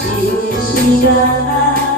시간.